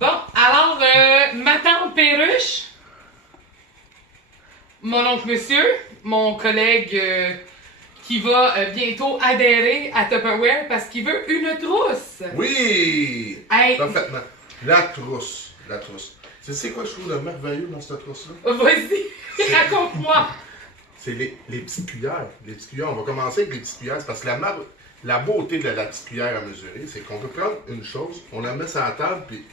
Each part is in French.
Bon, alors, ma tante Perruche, mon oncle monsieur, mon collègue qui va bientôt adhérer à Tupperware parce qu'il veut une trousse. Oui! Hey. Parfaitement. La trousse. La trousse. C'est quoi je trouve de merveilleux dans cette trousse-là? Vas-y, raconte-moi. C'est les petites cuillères. Les petites cuillères. On va commencer avec les petites cuillères. C'est parce que la beauté de la petite cuillère à mesurer, c'est qu'on peut prendre une chose, on la met sur la table, puis...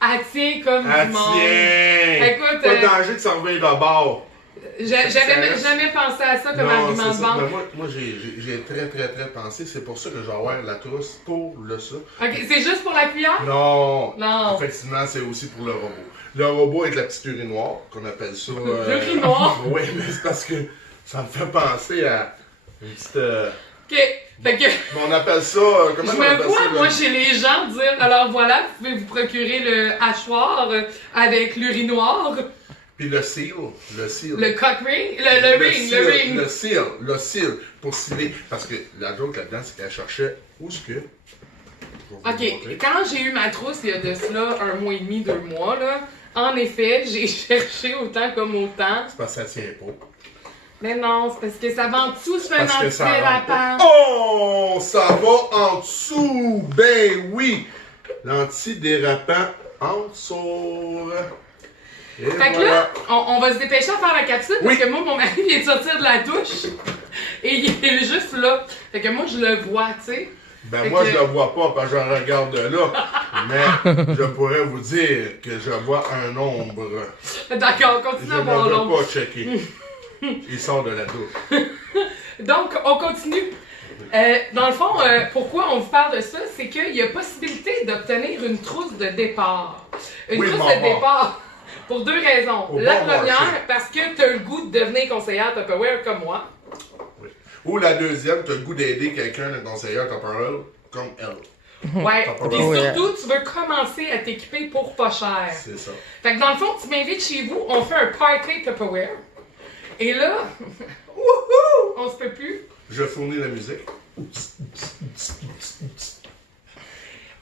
Elle tient comme du monde. Tiens! Écoute, pas de danger de s'en revenir de bord. J'avais jamais pensé à ça comme argument de ça. vente. Ben moi j'ai très pensé. C'est pour ça que je vais avoir la trousse pour le ça. Ok, c'est juste pour la cuillère? Non! Non. Effectivement, c'est aussi pour le robot. Le robot avec la petite urinoir, qu'on appelle ça... L'urinoir? Oui, mais c'est parce que ça me fait penser à une petite... Ok, fait que... On appelle ça... comment Je on appelle me vois, ça, moi, chez les gens dire, alors voilà, vous pouvez vous procurer le hachoir avec l'urinoir, Puis le seal. le cock ring, le ring. Le seal, pour sceller. Parce que la joke là-dedans, c'est qu'elle cherchait où est-ce que... Je vais vous Ok, montrer. quand j'ai eu ma trousse, il y a de cela 1 mois et demi, 2 mois, là, en effet, j'ai cherché autant comme autant. C'est parce que ça tient pas. Mais non, c'est parce que ça va en dessous, c'est un Parce que ça rentre antidérapant. pas. Oh! Ça va en dessous! Ben oui! L'antidérapant en dessous. Et Fait que voilà. là, on va se dépêcher à faire la capsule parce Oui. que moi, mon mari vient de sortir de la douche et il est juste là. Fait que moi, je le vois, tu sais. Ben Fait moi, que- je le vois pas parce que je regarde de là. Mais je pourrais vous dire que je vois un ombre. D'accord, Je continue à ne voir veux l'ombre. pas checker. Il sort de la douche. Donc, on continue. Dans le fond, pourquoi on vous parle de ça, c'est qu'il y a possibilité d'obtenir une trousse de départ. Une Oui, trousse maman. de départ pour 2 raisons. Au La bon première, marché. parce que tu as le goût de devenir conseillère Tupperware comme moi. Oui. Ou la deuxième, tu as le goût d'aider quelqu'un de conseillère temporelle comme elle. Ouais. Puis Ouais. surtout, tu veux commencer à t'équiper pour pas cher. C'est ça. Fait que dans le fond, tu m'invites chez vous, on fait un party Tupperware. Et là, wouhou, on se peut plus. Je fournis la musique.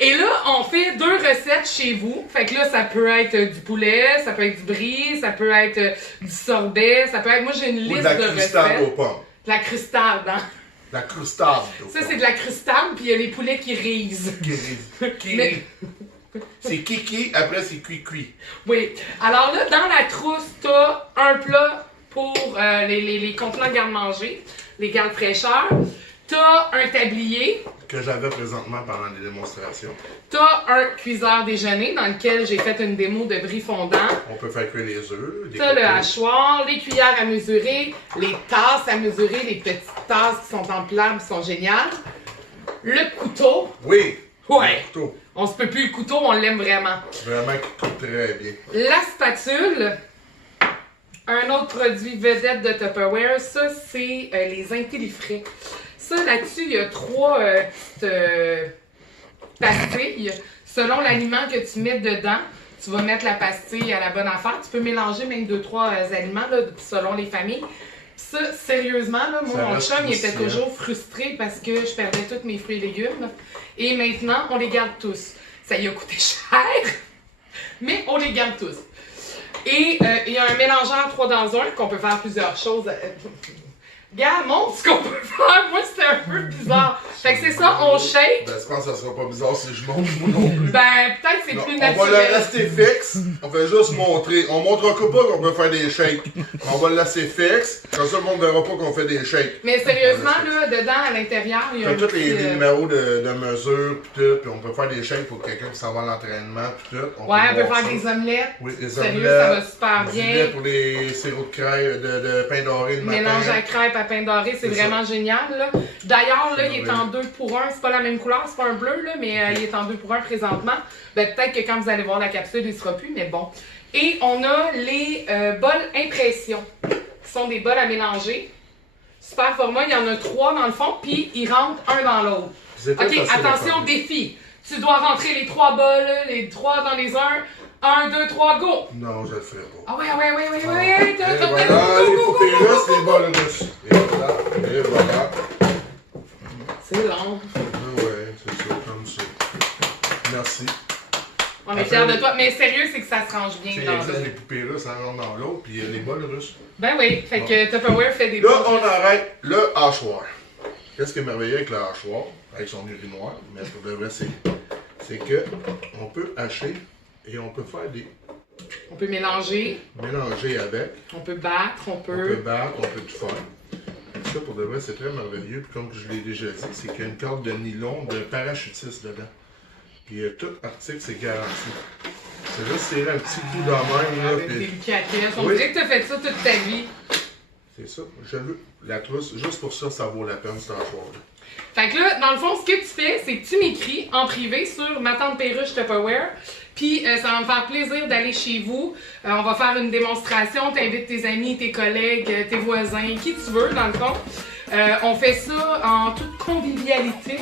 Et là, on fait 2 recettes chez vous. Fait que là, ça peut être du poulet, ça peut être du brie, ça peut être du sorbet, ça peut être... Moi, j'ai une Ou liste de la de crustarde aux recettes. pommes. De la crustarde, hein? La crustarde aux Ça, pommes. c'est de la crustarde, puis il y a les poulets qui risent. Qui Mais- C'est kiki, après c'est cuit. Oui. Alors là, dans la trousse, t'as un plat pour les contenants garde-manger, les garde-fraîcheurs. T'as un tablier. Que j'avais présentement pendant les démonstrations. T'as un cuiseur déjeuner dans lequel j'ai fait une démo de brie fondant. On peut faire cuire les œufs. des T'as le copeaux. hachoir, les cuillères à mesurer, les tasses à mesurer, les petites tasses qui sont en plâtre, qui sont géniales. Le couteau. Oui. Ouais. Le couteau. On se peut plus, le couteau, on l'aime vraiment. Vraiment qui coupe très bien. La spatule. Un autre produit vedette de Tupperware, ça, c'est les intellifrais. Ça, là-dessus, il y a 3 petites pastilles. Selon l'aliment que tu mets dedans, tu vas mettre la pastille à la bonne affaire. Tu peux mélanger même 2-3 aliments là, selon les familles. Ça, sérieusement, là, moi, Ça mon reste chum, il était croustillant. toujours frustré parce que je perdais tous mes fruits et légumes. Et maintenant, on les garde tous. Ça y a coûté cher, mais on les garde tous. Et il y a un mélangeur 3 dans 1 qu'on peut faire plusieurs choses. Gars, montre ce qu'on peut faire. Moi, c'était un peu bizarre. Fait que c'est ça, on shake. Ben, je pense que ça sera pas bizarre si je montre moi non plus. Ben, peut-être c'est Non, plus on va naturel. le rester fixe. On va juste montrer. On montrera pas qu'on peut faire des shakes. On va le laisser fixe. Comme ça, le monde verra pas qu'on fait des shakes. Mais sérieusement, là, dedans, à l'intérieur, il y a T'as un tous les petit, numéros de mesure, pis tout, pis on peut faire des shakes pour quelqu'un qui s'en va à l'entraînement, pis tout. Ouais, on peut voir faire ça. des omelettes. Oui, des Sérieux, omelettes, ça va super du bien. lait pour les sirops de crème, de pain doré le matin. Mélange à crêpes à pain doré, c'est C'est vraiment génial. Là. D'ailleurs, là, il est Oui. en 2 pour 1. C'est pas la même couleur, c'est pas un bleu, là, mais il est en 2 pour 1 présentement. Ben, peut-être que quand vous allez voir la capsule, il sera plus, mais bon. Et on a les bols impression, qui sont des bols à mélanger. Super format, il y en a 3 dans le fond, puis ils rentrent un dans l'autre. C'était Ok, facile à attention, faire. défi. Tu dois rentrer les 3 bols, les 3 dans les 1. 1, 2, 3, go! Non, je le ferai pas. Ah ouais, ouais, ouais, ouais, ouais, ouais, juste les bols russes. Et voilà. C'est long. Ah ouais, c'est ça, comme ça. Merci. On est fiers de toi. Mais sérieux, c'est que ça se range bien dans Ça, le... les poupées russes, ça rentre dans l'autre, puis les bols russes. Ben oui, fait que Tupperware fait des Là, bols. on arrête le hachoir. Qu'est-ce qui est merveilleux avec le hachoir, avec son urinoir, mais pour de vrai, c'est que on peut hacher et on peut faire des On peut mélanger, mélanger avec. on peut battre, On peut battre, on peut tout faire. Ça, pour de vrai, c'est très merveilleux. Puis comme je l'ai déjà dit, c'est qu'il y a une corde de nylon de parachutiste dedans. Puis tout article, c'est garanti. C'est juste tirer un petit coup dans même. Là, avec puis... délicatesse. On Oui. dirait que tu as fait ça toute ta vie. C'est ça. Je veux la trousse. Juste pour ça, ça vaut la peine, cet hachoir-là. Fait que là, dans le fond, ce que tu fais, c'est que tu m'écris en privé sur ma tante Perruche Tupperware. Puis ça va me faire plaisir d'aller chez vous. On va faire une démonstration. T'invites tes amis, tes collègues, tes voisins, qui tu veux, dans le fond. On fait ça en toute convivialité.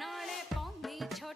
ਨਾਲੇ ਪਾਉਂਦੀ ਛੋਟੇ